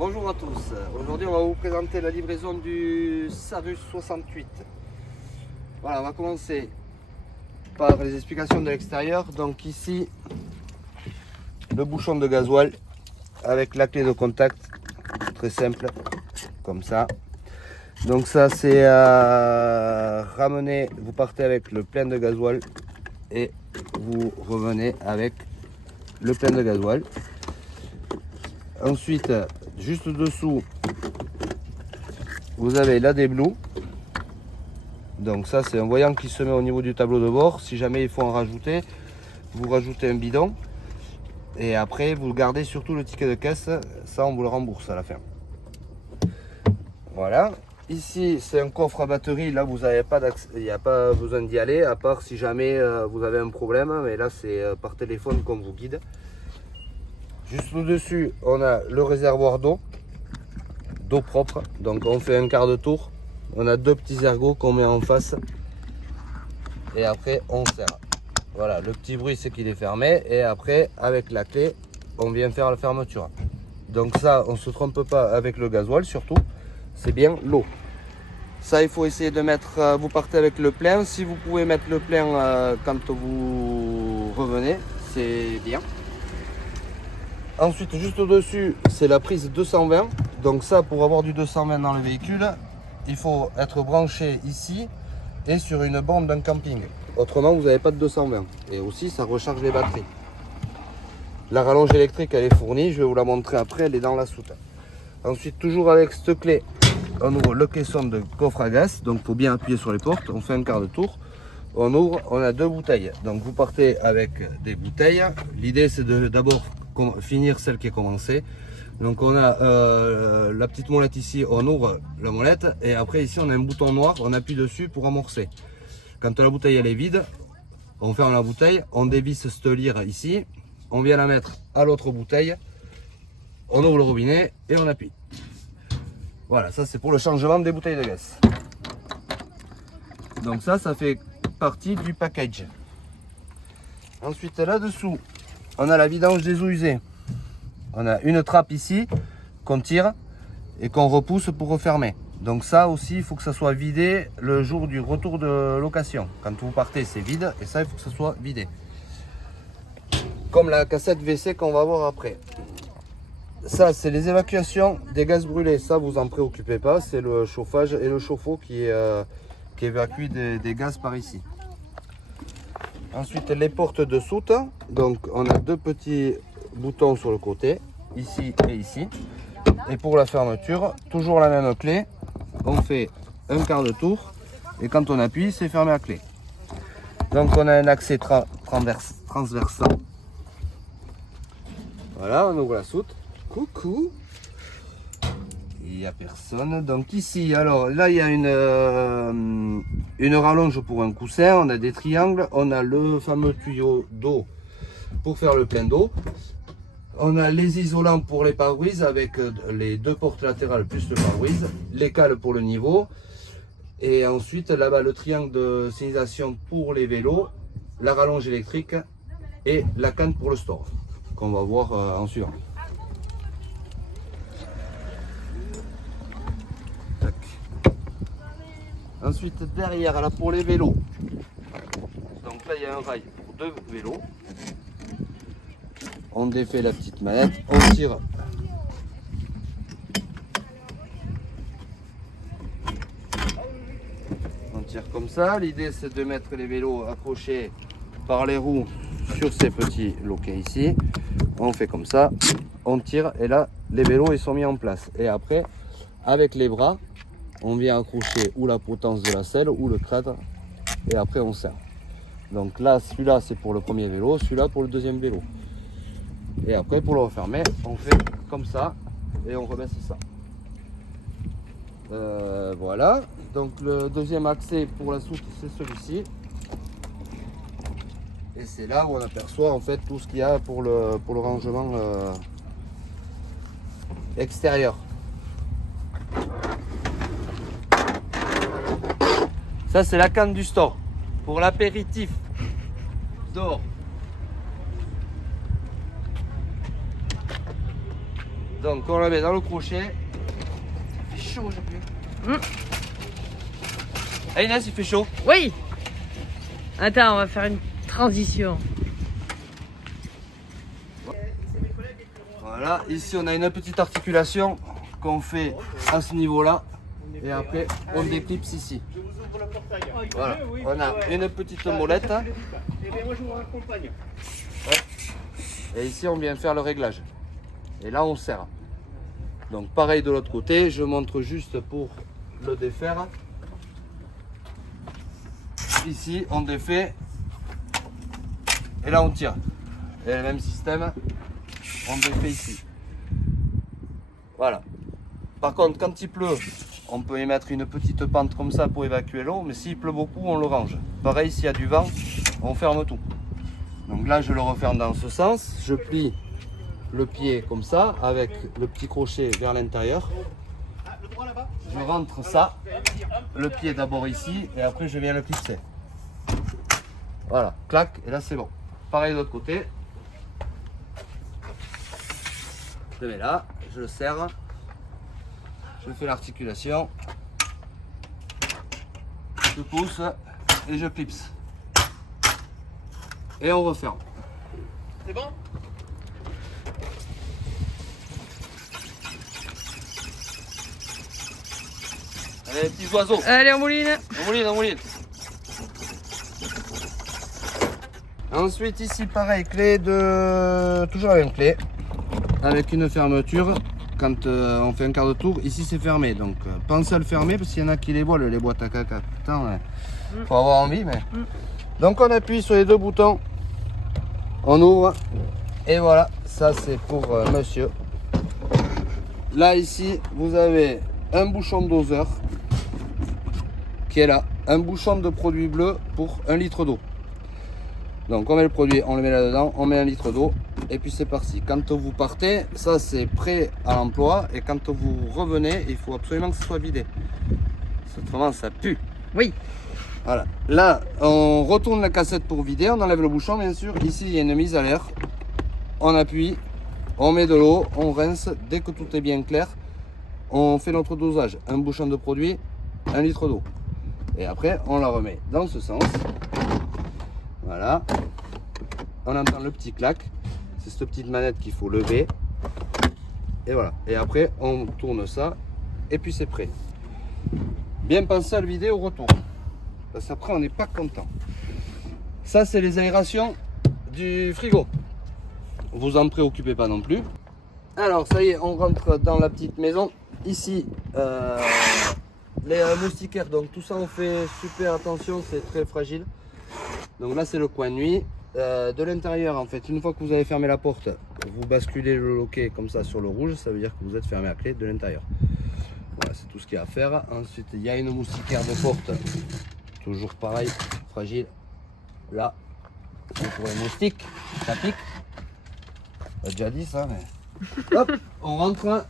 Bonjour à tous, aujourd'hui on va vous présenter la livraison du Sarus 68. Voilà, on va commencer par les explications de l'extérieur. Donc ici, le bouchon de gasoil avec la clé de contact, très simple, comme ça. Donc ça c'est à ramener, vous partez avec le plein de gasoil et vous revenez avec le plein de gasoil. Ensuite, juste dessous, vous avez la D-Blue. Donc ça c'est un voyant qui se met au niveau du tableau de bord. Si jamais il faut en rajouter, vous rajoutez un bidon. Et après vous gardez surtout le ticket de caisse. Ça on vous le rembourse à la fin. Voilà. Ici c'est un coffre à batterie. Là vous n'avez pas d'accès, il n'y a pas besoin d'y aller. À part si jamais vous avez un problème. Mais là c'est par téléphone qu'on vous guide. Juste au-dessus on a le réservoir d'eau propre. Donc on fait un quart de tour. On a deux petits ergots qu'on met en face et après on serre. Voilà, le petit bruit c'est qu'il est fermé et après avec la clé on vient faire la fermeture. Donc ça on se trompe pas avec le gasoil, surtout c'est bien l'eau. Ça il faut essayer de mettre, vous partez avec le plein. Si vous pouvez mettre le plein quand vous revenez, c'est bien. Ensuite juste au dessus c'est la prise 220. Donc ça, pour avoir du 220 dans le véhicule, il faut être branché ici et sur une borne d'un camping. Autrement, vous n'avez pas de 220. Et aussi, ça recharge les batteries. La rallonge électrique, elle est fournie. Je vais vous la montrer après, elle est dans la soute. Ensuite, toujours avec cette clé, on ouvre le caisson de coffre à gaz. Donc, il faut bien appuyer sur les portes. On fait un quart de tour. On ouvre, on a deux bouteilles. Donc, vous partez avec des bouteilles. L'idée, c'est de d'abord finir celle qui est commencée. Donc on a la petite molette ici, on ouvre la molette et après ici on a un bouton noir, on appuie dessus pour amorcer. Quand la bouteille elle est vide, on ferme la bouteille, on dévisse cette lyre ici, on vient la mettre à l'autre bouteille, on ouvre le robinet et on appuie. Voilà, ça c'est pour le changement des bouteilles de gaz. Donc ça fait partie du package. Ensuite là-dessous, on a la vidange des eaux usées. On a une trappe ici qu'on tire et qu'on repousse pour refermer. Donc ça aussi, il faut que ça soit vidé le jour du retour de location. Quand vous partez, c'est vide et ça, il faut que ça soit vidé. Comme la cassette WC qu'on va voir après. Ça, c'est les évacuations des gaz brûlés. Ça, vous en préoccupez pas. C'est le chauffage et le chauffe-eau qui évacue des gaz par ici. Ensuite, les portes de soute. Donc, on a deux petits boutons sur le côté, ici et ici. Et pour la fermeture, toujours la même clé. On fait un quart de tour et quand on appuie, c'est fermé à clé. Donc on a un accès transversal. Voilà, on ouvre la soute. Coucou. Il n'y a personne. Donc ici, alors là il y a une rallonge pour un coussin. On a des triangles. On a le fameux tuyau d'eau pour faire le plein d'eau. On a les isolants pour les pare-brise avec les deux portes latérales plus le pare-brise, les cales pour le niveau, et ensuite là-bas le triangle de signalisation pour les vélos, la rallonge électrique et la canne pour le store, qu'on va voir en suivant. Tac. Ensuite derrière là pour les vélos, donc là il y a un rail pour deux vélos. On défait la petite manette, on tire. On tire comme ça. L'idée c'est de mettre les vélos accrochés par les roues sur ces petits loquets ici. On fait comme ça, on tire et là les vélos ils sont mis en place. Et après avec les bras, on vient accrocher ou la potence de la selle ou le cadre et après on serre. Donc là celui-là c'est pour le premier vélo, celui-là pour le deuxième vélo. Et après pour le refermer, on fait comme ça et on rebaisse ça. Voilà, donc le deuxième accès pour la soute c'est celui-ci. Et c'est là où on aperçoit en fait tout ce qu'il y a pour le rangement extérieur. Ça c'est la canne du store pour l'apéritif dehors. Donc on la met dans le crochet. Il fait chaud aujourd'hui. Ah, Inès, il fait chaud. Oui. Attends, on va faire une transition. Voilà, ici on a une petite articulation qu'on fait à ce niveau-là. Et après, on déclipse ici. Voilà, on a une petite molette. Et ici, on vient faire le réglage. Et là, on serre. Donc, pareil de l'autre côté, je montre juste pour le défaire. Ici, on défait. Et là, on tire. Et le même système, on défait ici. Voilà. Par contre, quand il pleut, on peut y mettre une petite pente comme ça pour évacuer l'eau, mais s'il pleut beaucoup, on le range. Pareil, s'il y a du vent, on ferme tout. Donc là, je le referme dans ce sens. Je plie le pied comme ça, avec le petit crochet vers l'intérieur. Je rentre ça, le pied d'abord ici, et après je viens le clipser. Voilà, clac, et là c'est bon. Pareil de l'autre côté. Je le mets là, je le serre. Je fais l'articulation, je pousse et je clipse. Et on referme. C'est bon? Allez, les petits oiseaux. Allez, on mouline. On mouline, on mouline. Ensuite, ici, pareil, clé de... toujours la même clé. Avec une fermeture. Quand on fait un quart de tour, ici c'est fermé, donc pensez à le fermer parce qu'il y en a qui les volent, les boîtes à caca. Putain, faut avoir envie, mais. Donc on appuie sur les deux boutons, on ouvre, et voilà, ça c'est pour monsieur. Là ici, vous avez un bouchon doseur qui est là, un bouchon de produit bleu pour 1 litre d'eau. Donc on met le produit, on le met là-dedans, on met 1 litre d'eau et puis c'est parti. Quand vous partez, ça c'est prêt à l'emploi et quand vous revenez, il faut absolument que ce soit vidé. Autrement ça pue. Oui. Voilà. Là, on retourne la cassette pour vider, on enlève le bouchon bien sûr. Ici il y a une mise à l'air. On appuie, on met de l'eau, on rince. Dès que tout est bien clair, on fait notre dosage. Un bouchon de produit, 1 litre d'eau. Et après on la remet dans ce sens. Voilà, on entend le petit clac, c'est cette petite manette qu'il faut lever. Et voilà, et après on tourne ça et puis c'est prêt. Bien penser à le vider au retour, parce qu'après on n'est pas content. Ça c'est les aérations du frigo, vous en préoccupez pas non plus. Alors ça y est, on rentre dans la petite maison. Ici, les moustiquaires, donc tout ça on fait super attention, c'est très fragile. Donc là c'est le coin nuit. De l'intérieur en fait, une fois que vous avez fermé la porte, vous basculez le loquet comme ça sur le rouge, ça veut dire que vous êtes fermé à clé de l'intérieur. Voilà, c'est tout ce qu'il y a à faire. Ensuite il y a une moustiquaire de porte, toujours pareil, fragile. Là, c'est pour les moustiques, ça pique. On a déjà dit ça, mais... Hop, on rentre.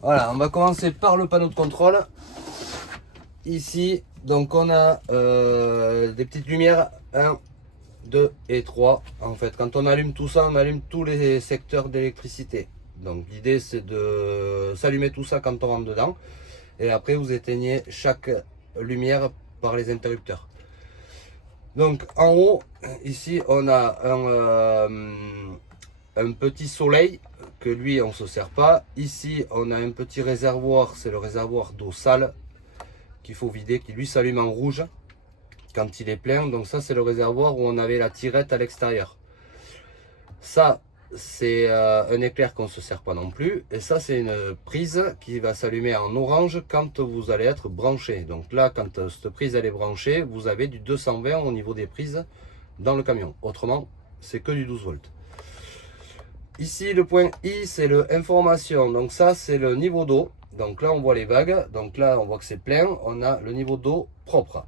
Voilà, on va commencer par le panneau de contrôle. Ici, donc on a des petites lumières 1, 2 et 3. En fait, quand on allume tout ça, on allume tous les secteurs d'électricité. Donc l'idée c'est de s'allumer tout ça quand on rentre dedans. Et après vous éteignez chaque lumière par les interrupteurs. Donc en haut, ici on a un petit soleil que lui on ne se sert pas. Ici on a un petit réservoir, c'est le réservoir d'eau sale qu'il faut vider, qui lui s'allume en rouge quand il est plein. Donc ça c'est le réservoir où on avait la tirette à l'extérieur. Ça c'est un éclair qu'on ne se sert pas non plus. Et ça c'est une prise qui va s'allumer en orange quand vous allez être branché. Donc là quand cette prise elle est branchée, vous avez du 220 au niveau des prises dans le camion. Autrement c'est que du 12 volts. Ici le point I c'est le information. Donc ça c'est le niveau d'eau. Donc là on voit les vagues, donc là on voit que c'est plein, on a le niveau d'eau propre.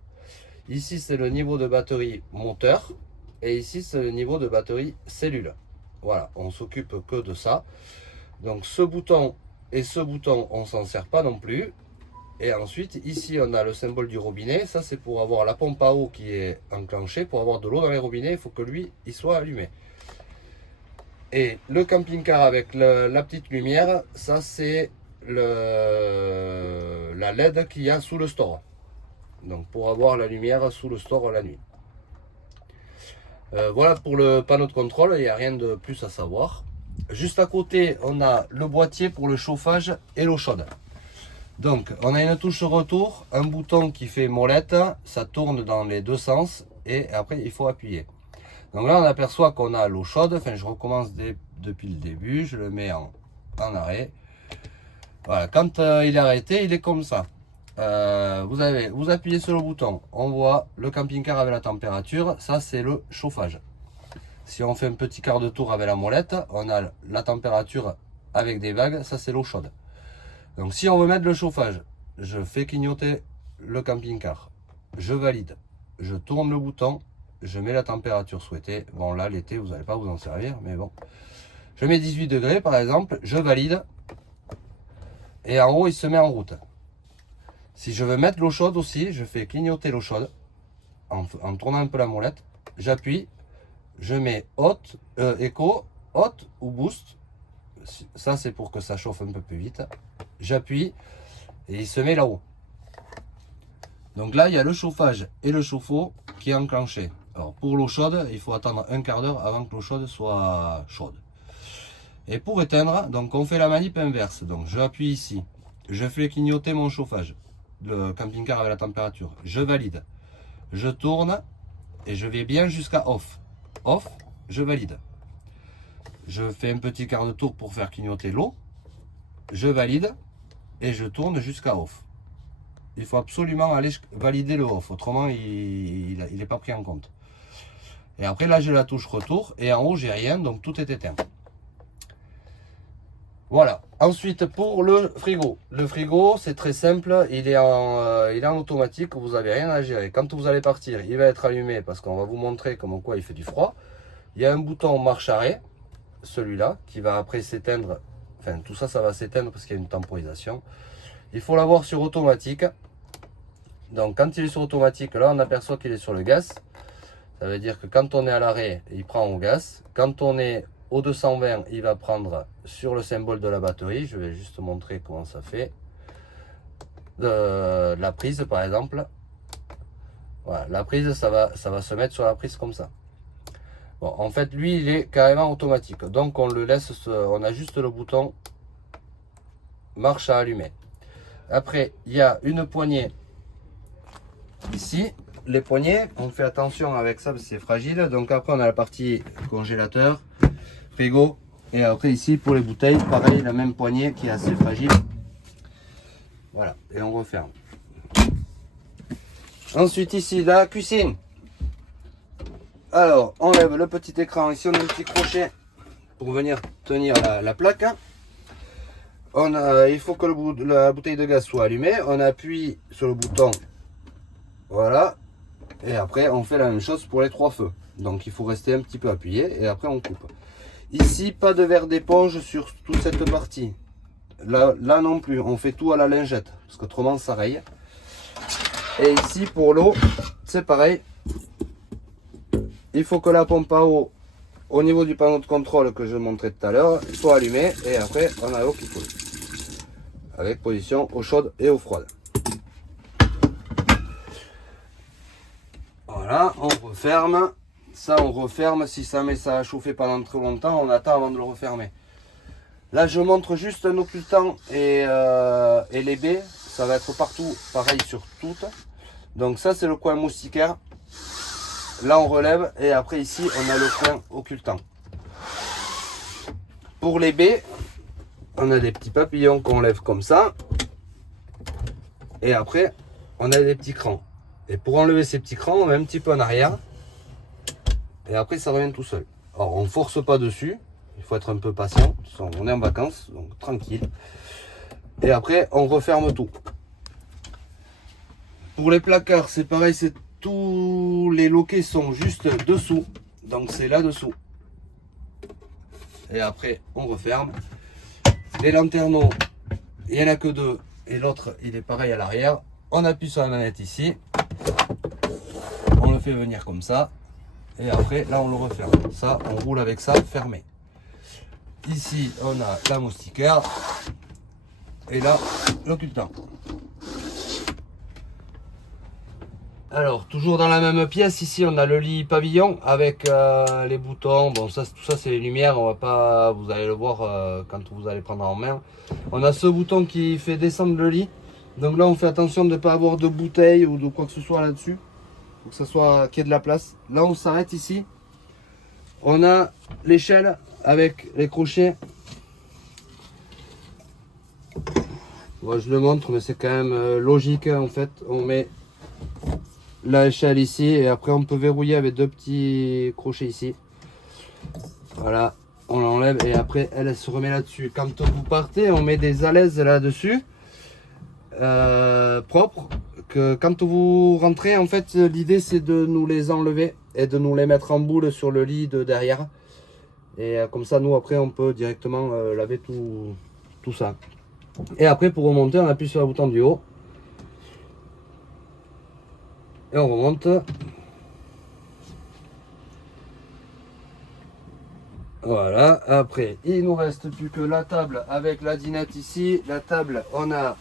Ici c'est le niveau de batterie moteur et ici c'est le niveau de batterie cellule. Voilà, on s'occupe que de ça. Donc ce bouton et ce bouton on s'en sert pas non plus. Et ensuite ici on a le symbole du robinet, ça c'est pour avoir la pompe à eau qui est enclenchée. Pour avoir de l'eau dans les robinets, il faut que lui il soit allumé. Et le camping-car avec la petite lumière, ça c'est la LED qu'il y a sous le store. Donc pour avoir la lumière sous le store la nuit. Voilà pour le panneau de contrôle, il n'y a rien de plus à savoir. Juste à côté, on a le boîtier pour le chauffage et l'eau chaude. Donc on a une touche retour, un bouton qui fait molette, ça tourne dans les deux sens et après il faut appuyer. Donc là on aperçoit qu'on a l'eau chaude, enfin je recommence depuis le début, je le mets en arrêt. Voilà, quand il est arrêté, il est comme ça. Vous appuyez sur le bouton, on voit le camping-car avec la température, ça c'est le chauffage. Si on fait un petit quart de tour avec la molette, on a la température avec des vagues, ça c'est l'eau chaude. Donc si on veut mettre le chauffage, je fais clignoter le camping-car, je valide, je tourne le bouton, je mets la température souhaitée. Bon là l'été vous n'allez pas vous en servir, mais bon. Je mets 18 degrés par exemple, je valide. Et en haut il se met en route. Si je veux mettre l'eau chaude aussi, je fais clignoter l'eau chaude en tournant un peu la molette. J'appuie, je mets haute, écho, haute ou boost. Ça c'est pour que ça chauffe un peu plus vite. J'appuie et il se met là-haut. Donc là il y a le chauffage et le chauffe-eau qui est enclenché. Alors pour l'eau chaude, il faut attendre un quart d'heure avant que l'eau chaude soit chaude. Et pour éteindre, donc on fait la manip inverse. Donc je appuie ici, je fais clignoter mon chauffage, le camping-car avec la température. Je valide, je tourne et je vais bien jusqu'à off. Off, je valide. Je fais un petit quart de tour pour faire clignoter l'eau. Je valide et je tourne jusqu'à off. Il faut absolument aller valider le off, autrement il n'est pas pris en compte. Et après là j'ai la touche retour et en haut j'ai rien, donc tout est éteint. Voilà. Ensuite pour le frigo. Le frigo c'est très simple, il est en automatique, vous n'avez rien à gérer. Quand vous allez partir, il va être allumé parce qu'on va vous montrer comment quoi il fait du froid. Il y a un bouton marche arrêt, celui-là, qui va après s'éteindre. Enfin tout ça, ça va s'éteindre parce qu'il y a une temporisation. Il faut l'avoir sur automatique. Donc quand il est sur automatique, là on aperçoit qu'il est sur le gaz. Ça veut dire que quand on est à l'arrêt, il prend au gaz. Quand on est au 220, il va prendre sur le symbole de la batterie. Je vais juste montrer comment ça fait. De la prise par exemple. Voilà, la prise ça va se mettre sur la prise comme ça. Bon, en fait lui il est carrément automatique. Donc on le laisse, on a juste le bouton marche à allumer. Après il y a une poignée. Ici, les poignées, on fait attention avec ça parce que c'est fragile. Donc après on a la partie congélateur, frigo. Et après ici pour les bouteilles, pareil, la même poignée qui est assez fragile. Voilà, et on referme. Ensuite ici, la cuisine. Alors, on lève le petit écran. Ici on a un petit crochet pour venir tenir la plaque. Il faut que la bouteille de gaz soit allumée. On appuie sur le bouton. Voilà, et après on fait la même chose pour les trois feux. Donc il faut rester un petit peu appuyé et après on coupe. Ici pas de verre d'éponge sur toute cette partie. Là non plus, on fait tout à la lingette parce qu'autrement ça raye. Et ici pour l'eau, c'est pareil. Il faut que la pompe à eau au niveau du panneau de contrôle que je montrais tout à l'heure soit allumée et après on a l'eau qui coule. Avec position eau chaude et eau froide. Voilà, on referme. Ça, on referme. Si ça met ça à chauffer pendant très longtemps, on attend avant de le refermer. Là, je montre juste un occultant et les baies. Ça va être partout, pareil sur toutes. Donc ça, c'est le coin moustiquaire. Là, on relève et après ici, on a le coin occultant. Pour les baies, on a des petits papillons qu'on lève comme ça. Et après, on a des petits crans. Et pour enlever ces petits crans, on met un petit peu en arrière. Et après, ça revient tout seul. Alors, on ne force pas dessus. Il faut être un peu patient. On est en vacances, donc tranquille. Et après, on referme tout. Pour les placards, c'est pareil. C'est tous les loquets sont juste dessous. Donc, c'est là-dessous. Et après, on referme. Les lanterneaux, il n'y en a que deux. Et l'autre, il est pareil à l'arrière. On appuie sur la manette ici. On le fait venir comme ça. Et après, là, on le referme. Ça, on roule avec ça fermé. ici on a la moustiquaire et là l'occultant. Alors toujours dans la même pièce, ici on a le lit pavillon avec les boutons. Bon, ça, tout ça c'est les lumières, on va pas, vous allez le voir quand vous allez prendre en main. On a ce bouton qui fait descendre le lit. Donc là on fait attention de ne pas avoir de bouteilles ou de quoi que ce soit là-dessus. Faut que ça soit, qu'il y ait de la place. Là on s'arrête ici. On a l'échelle avec les crochets. Bon, je le montre mais c'est quand même logique en fait. On met l'échelle ici et après on peut verrouiller avec 2 petits crochets ici. Voilà, on l'enlève et après elle se remet là-dessus. Quand vous partez, on met des alaises là-dessus propres, que quand vous rentrez, en fait l'idée c'est de nous les enlever et de nous les mettre en boule sur le lit de derrière, et comme ça nous après on peut directement laver tout ça. Et après pour remonter, on appuie sur le bouton du haut et on remonte. Voilà, après il nous reste plus que la table avec la dinette ici. La table, on a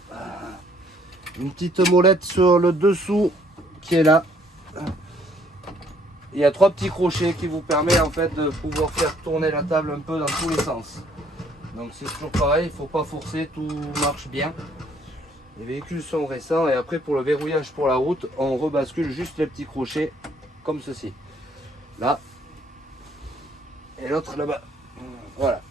une petite molette sur le dessous qui est là. Il y a 3 petits crochets qui vous permettent en fait de pouvoir faire tourner la table un peu dans tous les sens. Donc c'est toujours pareil, il ne faut pas forcer, tout marche bien. Les véhicules sont récents et après pour le verrouillage pour la route, on rebascule juste les petits crochets comme ceci. Là. Et l'autre là-bas. Voilà.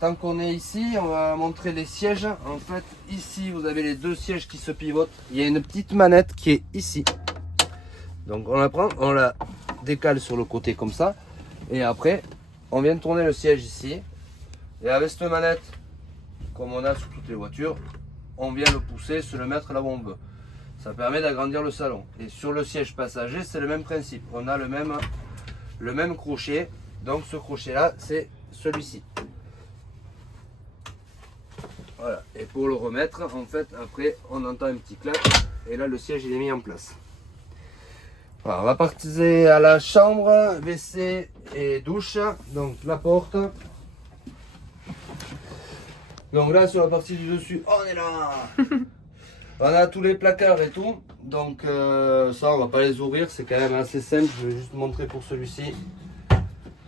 Tant qu'on est ici, on va montrer les sièges. En fait, ici, vous avez les 2 sièges qui se pivotent. Il y a une petite manette qui est ici. Donc on la prend, on la décale sur le côté comme ça. Et après, on vient tourner le siège ici. Et avec cette manette, comme on a sur toutes les voitures, on vient le pousser, se le mettre là où on veut. Ça permet d'agrandir le salon. Et sur le siège passager, c'est le même principe. On a le même crochet. Donc ce crochet là, c'est celui-ci. Voilà. Et pour le remettre, en fait, après, on entend un petit clac. Et là, le siège, il est mis en place. Voilà, on va partir à la chambre, WC et douche. Donc la porte. Donc là, sur la partie du dessus, on est là. On a tous les placards et tout. Donc ça, on va pas les ouvrir. C'est quand même assez simple. Je vais juste montrer pour celui-ci.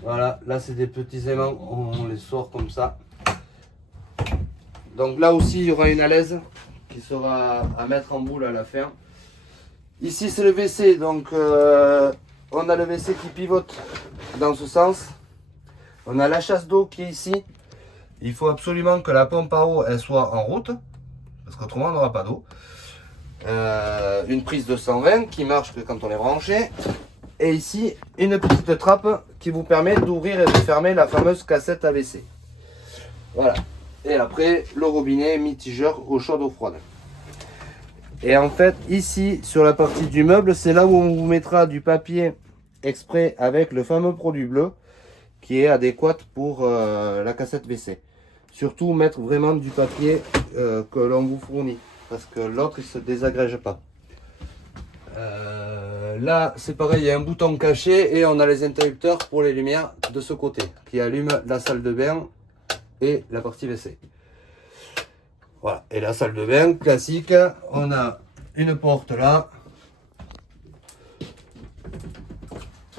Voilà, là c'est des petits aimants. On les sort comme ça. Donc là aussi, il y aura une alaise qui sera à mettre en boule à la fin. Ici, c'est le WC. Donc on a le WC qui pivote dans ce sens. On a la chasse d'eau qui est ici. Il faut absolument que la pompe à eau elle soit en route, parce qu'autrement on n'aura pas d'eau. Une prise de 120 qui marche que quand on est branché. Et ici, une petite trappe qui vous permet d'ouvrir et de fermer la fameuse cassette à WC. Voilà. Et après, le robinet mitigeur eau chaude, eau froide. Et en fait, ici, sur la partie du meuble, c'est là où on vous mettra du papier exprès avec le fameux produit bleu qui est adéquat pour la cassette WC. Surtout mettre vraiment du papier que l'on vous fournit, parce que l'autre il se désagrège pas. Là c'est pareil, il y a un bouton caché et on a les interrupteurs pour les lumières de ce côté qui allument la salle de bain et la partie WC. Voilà, et la salle de bain classique, on a une porte là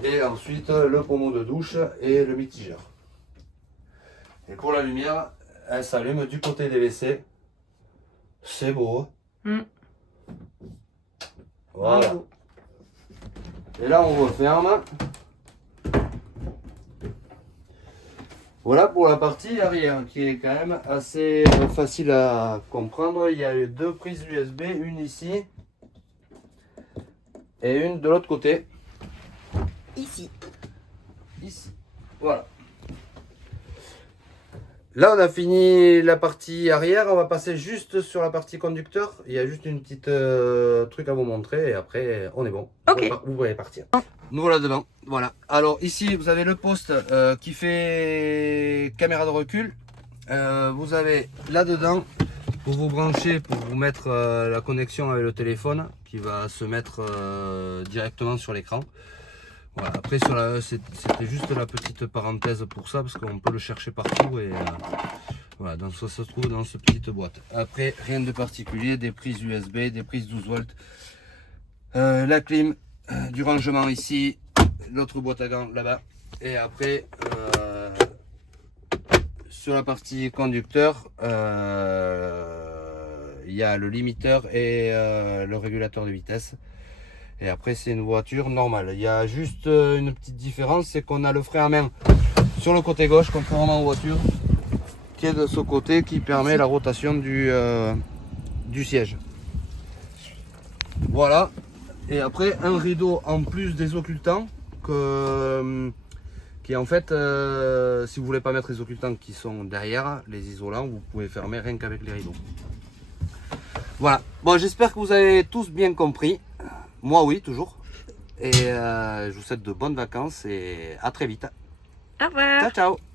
et ensuite le pommeau de douche et le mitigeur. Et pour la lumière, elle s'allume du côté des WC. C'est beau. Voilà. Bravo. Et là, on referme. Voilà pour la partie arrière, qui est quand même assez facile à comprendre. Il y a 2 prises USB, une ici et une de l'autre côté. Ici. Voilà. Là, on a fini la partie arrière. On va passer juste sur la partie conducteur. Il y a juste une petite truc à vous montrer et après, on est bon. Ok. Vous pouvez partir. Nous voilà devant. Voilà. Alors ici, vous avez le poste qui fait caméra de recul. Vous avez là-dedans pour vous brancher, pour vous mettre la connexion avec le téléphone qui va se mettre directement sur l'écran. Voilà, après c'était juste la petite parenthèse pour ça parce qu'on peut le chercher partout et voilà, donc ça se trouve dans cette petite boîte. Après rien de particulier, des prises USB, des prises 12 volts, la clim, du rangement ici, l'autre boîte à gants là-bas et après sur la partie conducteur il y a le limiteur et le régulateur de vitesse. Et après c'est une voiture normale. Il y a juste une petite différence, c'est qu'on a le frein à main sur le côté gauche, contrairement aux voitures qui est de ce côté, qui permet la rotation du siège. Voilà. Et après un rideau en plus des occultants qui en fait, si vous voulez pas mettre les occultants qui sont derrière, les isolants, vous pouvez fermer rien qu'avec les rideaux. Voilà. Bon, j'espère que vous avez tous bien compris. Moi oui, toujours. Et je vous souhaite de bonnes vacances et à très vite. Au revoir. Ciao, ciao.